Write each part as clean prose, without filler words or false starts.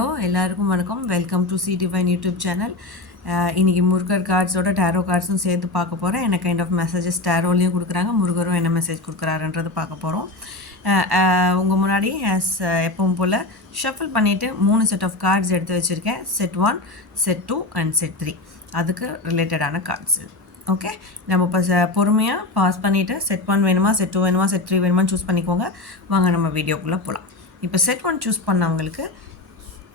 Hello எல்லாருக்கும் வணக்கம். Welcome to C divine YouTube channel. இன்றைக்கி முருகர் கார்ட்ஸோட டேரோ கார்ட்ஸும் சேர்த்து பார்க்க போகிறேன். என்ன கைண்ட் ஆஃப் மெசேஜஸ் டேரோலையும் கொடுக்குறாங்க, முருகரும் என்ன மெசேஜ் கொடுக்குறாருன்றது பார்க்க போகிறோம். உங்கள் முன்னாடி எப்பவும் போல் ஷஃபில் பண்ணிவிட்டு 3 செட் ஆஃப் கார்ட்ஸ் எடுத்து வச்சுருக்கேன். Set 1, set 2 and set 3. அதுக்கு ரிலேட்டடான கார்ட்ஸ். ஓகே, நம்ம இப்போ பொறுமையாக பாஸ் பண்ணிவிட்டு செட் 1 வேணுமா, செட் 2 வேணுமா, செட் 3 வேணுமான்னு சூஸ் பண்ணிக்கோங்க. வாங்க நம்ம வீடியோக்குள்ளே போகலாம். இப்போ செட் 1 சூஸ் பண்ணவங்களுக்கு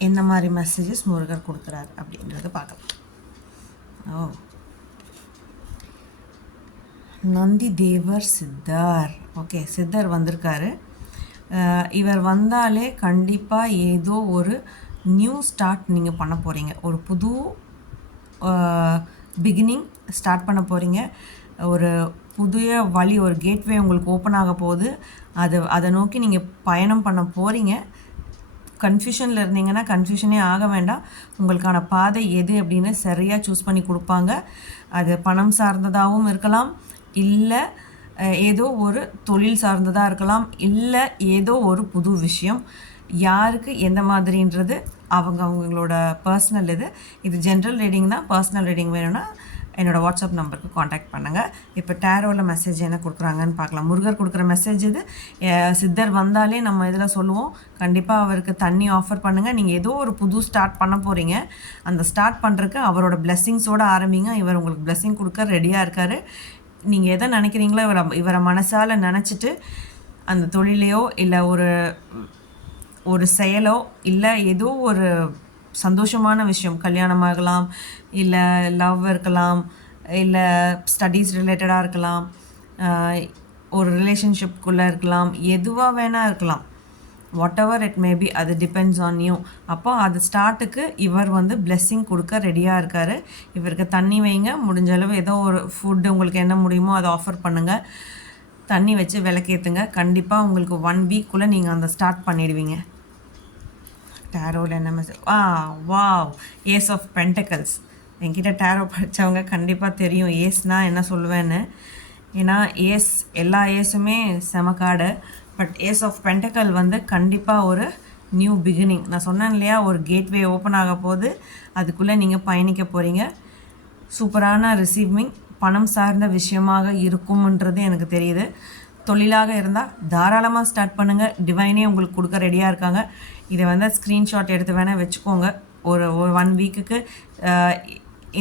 என்ன மாதிரி மெசேஜஸ் முருகர் கொடுக்குறாரு அப்படின்றத பார்க்கலாம். நந்தி தேவர் சித்தர். ஓகே, சித்தர் வந்திருக்காரு. இவர் வந்தாலே கண்டிப்பாக ஏதோ ஒரு நியூ ஸ்டார்ட் நீங்கள் பண்ண போகிறீங்க. ஒரு புது பிகினிங் ஸ்டார்ட் பண்ண போகிறீங்க. ஒரு புதிய வழி, ஒரு கேட்வே உங்களுக்கு ஓப்பன் ஆக போகுது. அதை நோக்கி நீங்கள் பயணம் பண்ண போகிறீங்க. கன்ஃபியூஷனில் இருந்தீங்கன்னா கன்ஃபியூஷனே ஆக வேண்டாம். உங்களுக்கான பாதை எது அப்படின்னு சரியாக சூஸ் பண்ணி கொடுப்பாங்க. அது பணம் சார்ந்ததாகவும் இருக்கலாம், இல்லை ஏதோ ஒரு தொழில் சார்ந்ததாக இருக்கலாம், இல்லை ஏதோ ஒரு புது விஷயம். யாருக்கு எந்த மாதிரின்றது அவங்களோட பர்சனல் இது ஜென்ரல் ரீடிங் தான். பர்சனல் ரீடிங் வேணும்னா என்னோடய வாட்ஸ்அப் நம்பருக்கு காண்டாக்ட் பண்ணுங்கள். இப்போ டேரோவில் மெசேஜ் என்ன கொடுக்குறாங்கன்னு பார்க்கலாம். முருகர் கொடுக்குற மெசேஜ் இது. சித்தர் வந்தாலே நம்ம இதில் சொல்லுவோம், கண்டிப்பாக அவருக்கு தண்ணி ஆஃபர் பண்ணுங்கள். நீங்கள் ஏதோ ஒரு புது ஸ்டார்ட் பண்ண போகிறீங்க. அந்த ஸ்டார்ட் பண்ணுறதுக்கு அவரோட பிளெஸ்ஸிங்ஸோடு ஆரம்பிங்க. இவர் உங்களுக்கு பிளெஸ்ஸிங் கொடுக்க ரெடியாக இருக்கார். நீங்கள் எதை நினைக்கிறீங்களோ இவரை மனசால் நினச்சிட்டு அந்த தொழிலையோ இல்லை ஒரு செயலோ இல்லை ஏதோ ஒரு சந்தோஷமான விஷயம், கல்யாணமாகலாம், இல்லை லவ் இருக்கலாம், இல்லை ஸ்டடீஸ் ரிலேட்டடாக இருக்கலாம், ஒரு ரிலேஷன்ஷிப்குள்ளே இருக்கலாம், எதுவாக வேணால் இருக்கலாம். வாட் எவர் இட் மேபி, அது டிபெண்ட்ஸ் ஆன் யூ. அப்போ அது ஸ்டார்ட்டுக்கு இவர் பிளெஸ்ஸிங் கொடுக்க ரெடியாக இருக்கார். இவருக்கு தண்ணி வைங்க. முடிஞ்ச அளவு ஏதோ ஒரு ஃபுட்டு உங்களுக்கு என்ன முடியுமோ அதை ஆஃபர் பண்ணுங்கள். தண்ணி வச்சு விளக்கேற்றுங்க. கண்டிப்பாக உங்களுக்கு 1 வீக்குள்ளே நீங்கள் அந்த ஸ்டார்ட் பண்ணிடுவீங்க. டேரோவில் என்ன message? Wow, ace of pentacles. என்கிட்ட டேரோ படித்தவங்க கண்டிப்பாக தெரியும் ஏஸ்னால் என்ன சொல்லுவேன்னு. ஏன்னா எல்லா ஏஸுமே செம card. But ace of pentacle கண்டிப்பாக ஒரு நியூ பிகினிங். நான் சொன்னேன் இல்லையா, ஒரு கேட்வே ஓப்பன் ஆக போது, அதுக்குள்ளே நீங்கள் பயணிக்க போகிறீங்க. சூப்பரான ரிசீவிங் பணம் சார்ந்த விஷயமாக இருக்கும்ன்றது எனக்கு தெரியுது. தொழிலாக இருந்தால் தாராளமாக ஸ்டார்ட் பண்ணுங்கள். டிவைனே உங்களுக்கு கொடுக்க ரெடியாக இருக்காங்க. இதை ஸ்க்ரீன்ஷாட் எடுத்து வேணால் வச்சுக்கோங்க. ஒரு 1 வீக்குக்கு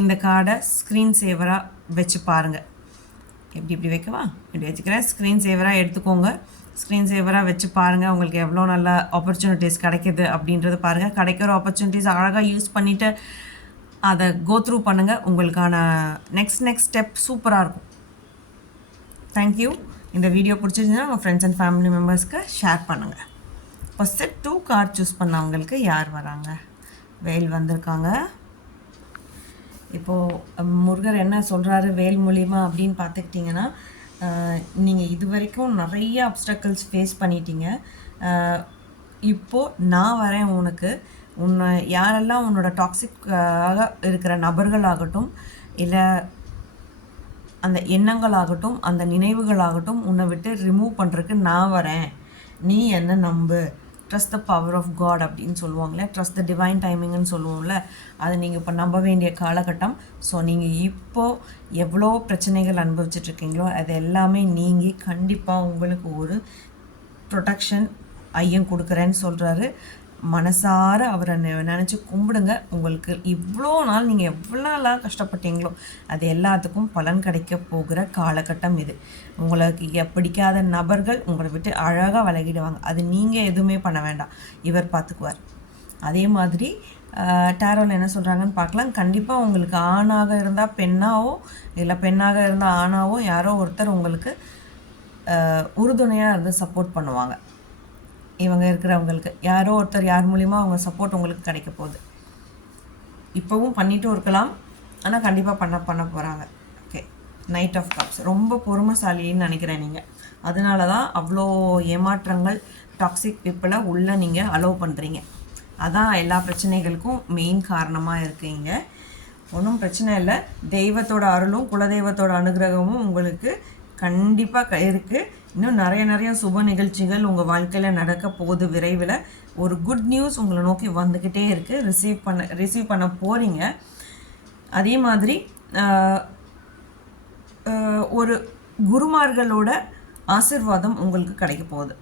இந்த கார்டை ஸ்க்ரீன் சேவராக வச்சு பாருங்கள். இப்படி வைக்கவா? இப்படி வச்சுக்கிறேன். ஸ்க்ரீன் சேவராக எடுத்துக்கோங்க. ஸ்க்ரீன் சேவராக வச்சு பாருங்கள். உங்களுக்கு எவ்வளோ நல்ல ஆப்பர்ச்சுனிட்டிஸ் கிடைக்கிது அப்படின்றது பாருங்கள். கிடைக்கிற ஆப்பர்ச்சுனிட்டிஸ் அழகாக யூஸ் பண்ணிவிட்டு அதை கோ த்ரூ பண்ணுங்கள். உங்களுக்கான நெக்ஸ்ட் ஸ்டெப் சூப்பராக இருக்கும். தேங்க்யூ. இந்த வீடியோ பிடிச்சிருந்துன்னா உங்கள் ஃப்ரெண்ட்ஸ் அண்ட் ஃபேமிலி மெம்பர்ஸ்க்கு ஷேர் பண்ணுங்கள். இப்போ செட் 2 கார்டு சூஸ் பண்ணவங்களுக்கு யார் வராங்க? வேல் வந்திருக்காங்க. இப்போது முருகர் என்ன சொல்கிறாரு வேல் மூலிமா அப்படின்னு பார்த்துக்கிட்டிங்கன்னா, நீங்கள் இது வரைக்கும் நிறைய அப்டக்கல்ஸ் ஃபேஸ் பண்ணிட்டீங்க. இப்போது நான் வரேன் உனக்கு. யாரெல்லாம் உன்னோட டாக்ஸிக்காக இருக்கிற நபர்களாகட்டும், இல்லை அந்த எண்ணங்களாகட்டும், அந்த நினைவுகளாகட்டும், உன்னை விட்டு ரிமூவ் பண்ணுறதுக்கு நான் வரேன். நீ என்ன நம்பு. Trust the power of God அப்படின்னு சொல்லுவாங்களே, ட்ரஸ்ட் த டிவைன் டைமிங்னு சொல்லுவோம்ல, அது நீங்கள் இப்போ நம்ப வேண்டிய காலகட்டம். ஸோ நீங்கள் இப்போது எவ்வளோ பிரச்சனைகள் அனுபவிச்சிட்ருக்கீங்களோ அது எல்லாமே நீங்கி கண்டிப்பாக உங்களுக்கு ஒரு ப்ரொடெக்ஷன் ஐயம் கொடுக்குறேன்னு சொல்கிறாரு. மனசார அவரை நினச்சி கும்பிடுங்க. உங்களுக்கு இவ்வளோ நாள் நீங்கள் எவ்வளோலாம் கஷ்டப்பட்டீங்களோ அது எல்லாத்துக்கும் பலன் கிடைக்க போகிற காலகட்டம் இது. உங்களுக்கு பிடிக்காத நபர்கள் உங்களை விட்டு அழகாக விலகிடுவாங்க. அது நீங்கள் எதுவுமே பண்ண வேண்டாம், இவர் பார்த்துக்குவார். அதே மாதிரி டேரோவில் என்ன சொல்கிறாங்கன்னு பார்க்கலாம். கண்டிப்பாக உங்களுக்கு ஆணாக இருந்தால் பெண்ணாவோ, இல்லை பெண்ணாக இருந்தால் ஆணாவோ யாரோ ஒருத்தர் உங்களுக்கு உறுதுணையாக இருந்து சப்போர்ட் பண்ணுவாங்க. இவங்க இருக்கிறவங்களுக்கு யாரோ ஒருத்தர், யார் மூலிமா அவங்க சப்போர்ட் உங்களுக்கு கிடைக்க போகுது. இப்போவும் பண்ணிட்டும் இருக்கலாம், ஆனால் கண்டிப்பாக பண்ண போகிறாங்க. Okay, knight of cups. ரொம்ப பொறுமைசாலின்னு நினைக்கிறேன் நீங்கள். அதனால தான் அவ்வளோ ஏமாற்றங்கள், டாக்ஸிக் பீப்புளை உள்ளே நீங்கள் அலோவ் பண்ணுறீங்க. அதான் எல்லா பிரச்சனைகளுக்கும் மெயின் காரணமாக இருக்கீங்க. ஒன்றும் பிரச்சனை இல்லை. தெய்வத்தோட அருளும் குலதெய்வத்தோட அனுகிரகமும் உங்களுக்கு கண்டிப்பாக இருக்குது. இன்னும் நிறைய சுப நிகழ்ச்சிகள் உங்கள் வாழ்க்கையில் நடக்க போகுது. விரைவில் ஒரு குட் நியூஸ் உங்களை நோக்கி வந்துக்கிட்டே இருக்குது. ரிசீவ் பண்ண போகிறீங்க. அதே மாதிரி ஒரு குருமார்களோட ஆசிர்வாதம் உங்களுக்கு கிடைக்க போகுது.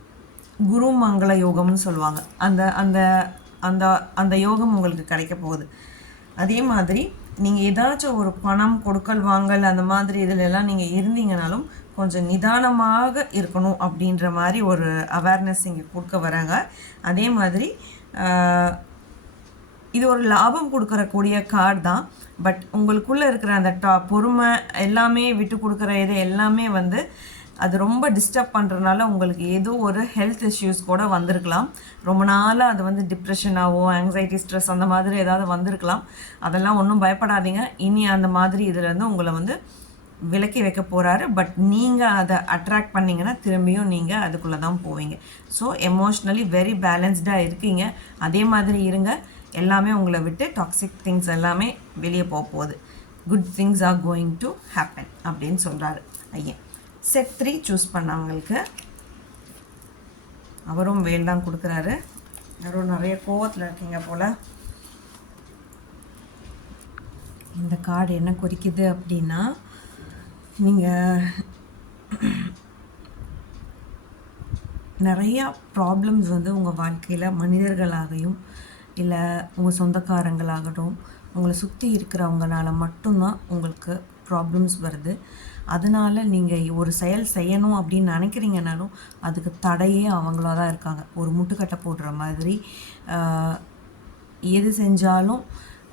குரு மங்கள யோகம்னு சொல்லுவாங்க. அந்த அந்த அந்த அந்த யோகம் உங்களுக்கு கிடைக்க போகுது. அதே மாதிரி நீங்கள் ஏதாச்சும் ஒரு பணம் கொடுக்கல் வாங்கல் அந்த மாதிரி இதிலெல்லாம் நீங்கள் இருந்தீங்கனாலும் கொஞ்சம் நிதானமாக இருக்கணும் அப்படின்ற மாதிரி ஒரு அவேர்னஸ் இங்கே கொடுக்க வராங்க. அதே மாதிரி இது ஒரு லாபம் கொடுக்கறக்கூடிய கார்டு தான். பட் உங்களுக்குள்ளே இருக்கிற அந்த பொறுமை எல்லாமே விட்டு கொடுக்குற இது எல்லாமே வந்து அது ரொம்ப டிஸ்டர்ப் பண்ணுறதுனால உங்களுக்கு ஏதோ ஒரு ஹெல்த் இஷ்யூஸ் கூட வந்திருக்கலாம். ரொம்ப நாளாக அது வந்து டிப்ரெஷனாகவோ ஆங்ஸைட்டி ஸ்ட்ரெஸ் அந்த மாதிரி ஏதாவது வந்திருக்கலாம். அதெல்லாம் ஒன்றும் பயப்படாதீங்க. இனி அந்த மாதிரி இதுலேருந்து உங்களை வந்து விலக்கி வைக்க போகிறாரு. பட் நீங்கள் அதை அட்ராக்ட் பண்ணிங்கன்னா திரும்பியும் நீங்கள் அதுக்குள்ளே தான் போவீங்க. ஸோ எமோஷ்னலி வெரி பேலன்ஸ்டாக இருக்கீங்க. அதே மாதிரி இருங்க. எல்லாமே உங்களை விட்டு டாக்ஸிக் திங்ஸ் எல்லாமே வெளியே போக போகுது. Good things are going to happen அப்படின்னு சொல்கிறாரு ஐயன். செட் 3 சூஸ் பண்ணவங்களுக்கு அவரும் வேல் தான் கொடுக்குறாரு. யாரும் நிறைய கோவத்தில் இருக்கீங்க போல். இந்த கார்டு என்ன குறிக்குது அப்படின்னா, நீங்கள் நிறையா ப்ராப்ளம்ஸ் வந்து உங்கள் வாழ்க்கையில் மனிதர்களாகையும் இல்லை உங்கள் சொந்தக்காரங்களாகட்டும் உங்களை சுற்றி இருக்கிறவங்கனால மட்டும்தான் உங்களுக்கு ப்ராப்ளம்ஸ் வருது. அதனால் நீங்கள் ஒரு செயல் செய்யணும் அப்படின்னு நினைக்கிறீங்கனாலும் அதுக்கு தடையே அவங்களாக தான் இருக்காங்க. ஒரு முட்டுக்கட்டை போடுற மாதிரி எது செஞ்சாலும்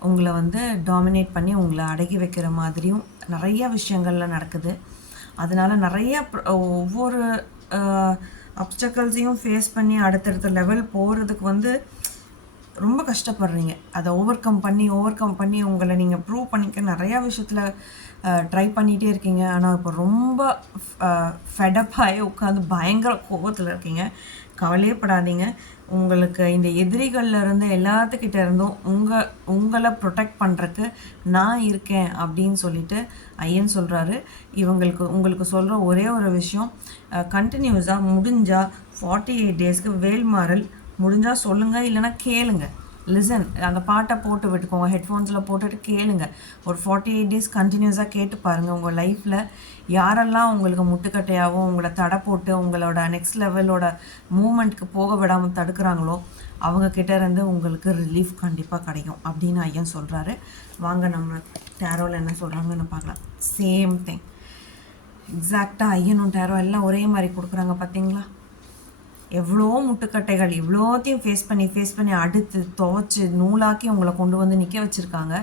உங்களை வந்து டாமினேட் பண்ணி உங்களை அடக்கி வைக்கிற மாதிரியும் நிறையா விஷயங்கள்லாம் நடக்குது. அதனால் நிறைய ஒவ்வொரு அப்டக்கல்ஸையும் ஃபேஸ் பண்ணி அடுத்தடுத்த லெவல் போகிறதுக்கு வந்து ரொம்ப கஷ்டப்படுறீங்க. அதை ஓவர் கம் பண்ணி உங்களை நீங்கள் ப்ரூவ் பண்ணிக்க நிறையா விஷயத்தில் ட்ரை பண்ணிகிட்டே இருக்கீங்க. ஆனால் இப்போ ரொம்ப ஃபெடப்பாகி உட்காந்து பயங்கர கோபத்தில் இருக்கீங்க. கவலையப்படாதீங்க. உங்களுக்கு இந்த எதிரிகள்லேருந்து எல்லாத்துக்கிட்ட இருந்தும் உங்களை ப்ரொடெக்ட் பண்ணுறக்கு நான் இருக்கேன் அப்படின்னு சொல்லிட்டு ஐயன் சொல்கிறாரு. உங்களுக்கு சொல்கிற ஒரே ஒரு விஷயம், கண்டினியூஸாக முடிஞ்சால் 48 டேஸ்க்கு வேல்மாறல் முடிஞ்சால் சொல்லுங்கள், இல்லைனா கேளுங்க. லிசன், அந்த பாட்டை போட்டு விட்டுக்கோங்க, ஹெட்ஃபோன்ஸில் போட்டுட்டு கேளுங்க. ஒரு 48 டேஸ் கண்டினியூஸாக கேட்டு பாருங்கள். உங்கள் லைஃப்பில் யாரெல்லாம் உங்களுக்கு முட்டுக்கட்டையாகவும் உங்களை தடை போட்டு உங்களோட நெக்ஸ்ட் லெவலோட மூமெண்ட்க்கு போக விடாமல் தடுக்கிறாங்களோ அவங்கக்கிட்ட இருந்து உங்களுக்கு ரிலீஃப் கண்டிப்பாக கிடைக்கும் அப்படின்னு ஐயன் சொல்கிறாரு. வாங்க நம்ம டேரோவில் என்ன சொல்கிறாங்கன்னு பார்க்கலாம். சேம் திங் எக்ஸாக்டாக ஐயனும் டேரோ எல்லாம் ஒரே மாதிரி கொடுக்குறாங்க. பார்த்தீங்களா? எவ்வளோ முட்டுக்கட்டைகள் இவ்வளோத்தையும் ஃபேஸ் பண்ணி அடுத்து துவைச்சி நூலாக்கி உங்களை கொண்டு வந்து நிற்க வச்சுருக்காங்க.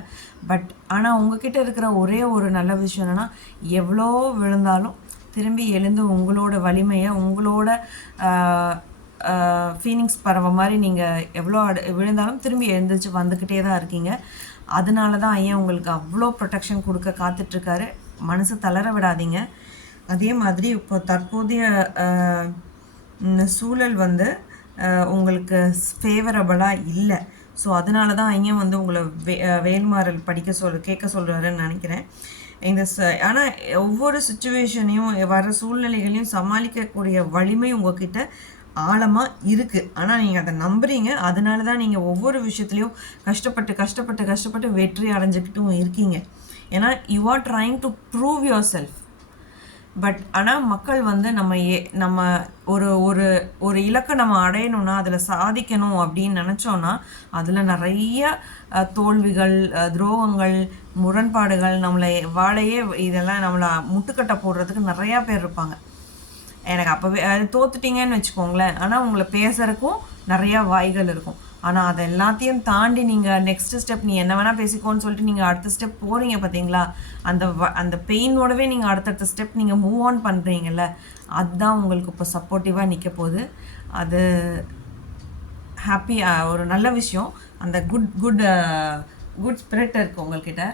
பட் ஆனால் உங்ககிட்ட இருக்கிற ஒரே ஒரு நல்ல விஷயம் என்னென்னா, எவ்வளோ விழுந்தாலும் திரும்பி எழுந்து உங்களோட வலிமையை உங்களோட ஃபீலிங்ஸ் பரவ மாதிரி நீங்கள் எவ்வளோ விழுந்தாலும் திரும்பி எழுந்திரிச்சு வந்துக்கிட்டே தான் இருக்கீங்க. அதனால தான் ஐயன் உங்களுக்கு அவ்வளோ ப்ரொடெக்ஷன் கொடுக்க காத்துட்ருக்காரு. மனசு தளர விடாதீங்க. அதே மாதிரி இப்போ தற்போதைய சூழல் வந்து உங்களுக்கு ஃபேவரபுளாக இல்லை. ஸோ அதனால தான் ஐயன் வந்து உங்களை வேல்மாறல் கேட்க சொல்கிறாருன்னு நினைக்கிறேன். ஆனால் ஒவ்வொரு சுச்சுவேஷனையும் வர சூழ்நிலைகளையும் சமாளிக்கக்கூடிய வலிமை உங்ககிட்ட ஆழமாக இருக்குது. ஆனால் நீங்கள் அதை நம்புறீங்க. அதனால தான் நீங்கள் ஒவ்வொரு விஷயத்துலையும் கஷ்டப்பட்டு வெற்றி அடைஞ்சிக்கிட்டும் இருக்கீங்க. ஏன்னா you are trying to prove your self. But ஆனால் மக்கள் வந்து நம்ம ஒரு இலக்கை நம்ம அடையணும்னா அதில் சாதிக்கணும் அப்படின்னு நினச்சோன்னா அதில் நிறைய தோல்விகள், துரோகங்கள், முரண்பாடுகள், நம்மளை இதெல்லாம் நம்மளை முட்டுக்கட்டை போடுறதுக்கு நிறையா பேர் இருப்பாங்க. எனக்கு அப்போவே தோத்துட்டீங்கன்னு வச்சுக்கோங்களேன். ஆனால் உங்களை பேசுகிறதுக்கும் நிறையா வாய்கள் இருக்கும். ஆனால் அதை எல்லாத்தையும் தாண்டி நீங்கள் நெக்ஸ்ட்டு ஸ்டெப் நீ என்ன வேணால் பேசிக்கோன்னு சொல்லிட்டு நீங்கள் அடுத்த ஸ்டெப் போகிறீங்க. பார்த்தீங்களா? அந்த பெயினோடவே நீங்கள் அடுத்தடுத்த ஸ்டெப் நீங்கள் மூவ் ஆன் பண்ணுறீங்கல்ல, அதுதான் உங்களுக்கு இப்போ சப்போர்ட்டிவாக நிற்க போகுது. அது ஒரு நல்ல விஷயம். அந்த குட் ஸ்பிரிட் இருக்குது உங்கள்கிட்ட.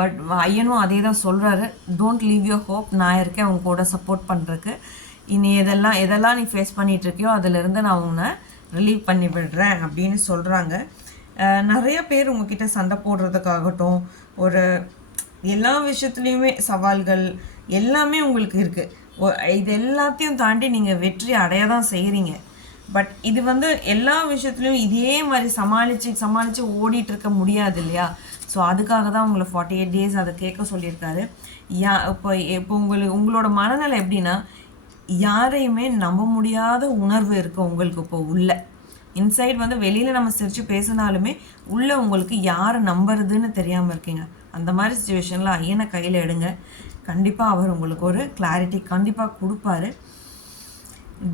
பட் ஐயனும் அதே தான் சொல்கிறாரு, டோன்ட் லீவ் யுவர் ஹோப். நான் இருக்கேன் உங்க கூட சப்போர்ட் பண்ணுறதுக்கு. இனி எதெல்லாம் நீ ஃபேஸ் பண்ணிகிட்ருக்கியோ அதிலிருந்து நான் உன்னை ரிலீவ் பண்ணி விடுறேன் அப்படின்னு சொல்கிறாங்க. நிறைய பேர் உங்ககிட்ட சண்டை போடுறதுக்காகட்டும், எல்லா விஷயத்துலேயுமே சவால்கள் எல்லாமே உங்களுக்கு இருக்குது. இது எல்லாத்தையும் தாண்டி நீங்கள் வெற்றி அடைய தான் செய்கிறீங்க. பட் இது வந்து எல்லா விஷயத்துலையும் இதே மாதிரி சமாளித்து ஓடிட்டு இருக்க முடியாது இல்லையா? ஸோ அதுக்காக தான் உங்களை 48 days அதை கேட்க சொல்லியிருக்காரு. இப்போ உங்களோட மனநிலை எப்படின்னா, யாரையுமே நம்ப முடியாத உணர்வு இருக்குது உங்களுக்கு இப்போ உள்ள. இன்சைட் வந்து வெளியில் நம்ம சிரித்து பேசினாலுமே உள்ளே உங்களுக்கு யாரை நம்புறதுன்னு தெரியாமல் இருக்கீங்க. அந்த மாதிரி சுச்சுவேஷனில் ஐயனை கையில் எடுங்க. கண்டிப்பாக அவர் உங்களுக்கு ஒரு கிளாரிட்டி கண்டிப்பாக கொடுப்பாரு.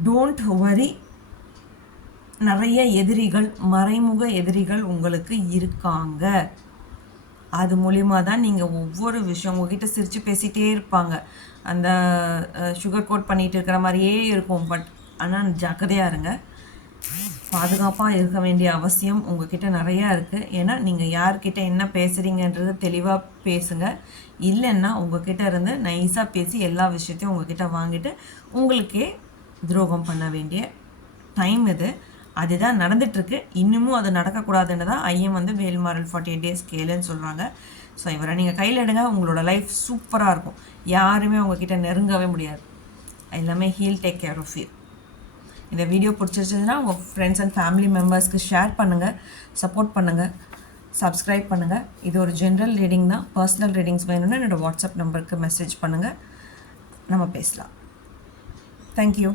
Don't worry. நிறைய எதிரிகள், மறைமுக எதிரிகள் உங்களுக்கு இருக்காங்க. அது மூலிமா தான் நீங்கள் ஒவ்வொரு விஷயம் உங்ககிட்ட சிரித்து பேசிகிட்டே இருப்பாங்க. அந்த சுகர் கோட் பண்ணிகிட்டு இருக்கிற மாதிரியே இருக்கும். பட் ஆனால் ஜாக்கிரதையாக இருங்க. பாதுகாப்பாக இருக்க வேண்டிய அவசியம் உங்ககிட்ட நிறையா இருக்குது. ஏன்னா நீங்கள் யார்கிட்ட என்ன பேசுகிறீங்கன்றது தெளிவாக பேசுங்க. இல்லைன்னா உங்ககிட்ட இருந்து நைஸாக பேசி எல்லா விஷயத்தையும் உங்ககிட்ட வாங்கிட்டு உங்களுக்கே துரோகம் பண்ண வேண்டிய டைம் இது. அதுதான் நடந்துகிட்ருக்கு. இன்னமும் அது நடக்கக்கூடாதுன்னு தான் ஐயம் வந்து வேல்மாறல் 48 days கேளுன்னு சொல்கிறாங்க. ஸோ இவரை நீங்கள் கையில் எடுங்க. உங்களோட லைஃப் சூப்பராக இருக்கும். யாருமே உங்ககிட்ட நெருங்கவே முடியாது. எல்லாமே heal take care of you. இந்த வீடியோ பிடிச்சிருச்சுன்னா உங்கள் ஃப்ரெண்ட்ஸ் அண்ட் ஃபேமிலி மெம்பர்ஸ்க்கு ஷேர் பண்ணுங்கள், சப்போர்ட் பண்ணுங்கள், சப்ஸ்கிரைப் பண்ணுங்கள். இது ஒரு ஜென்ரல் ரீடிங் தான். பர்சனல் ரீடிங்ஸ் வேணும்னா என்னோடய வாட்ஸ்அப் நம்பருக்கு மெசேஜ் பண்ணுங்கள், நம்ம பேசலாம். தேங்க்யூ.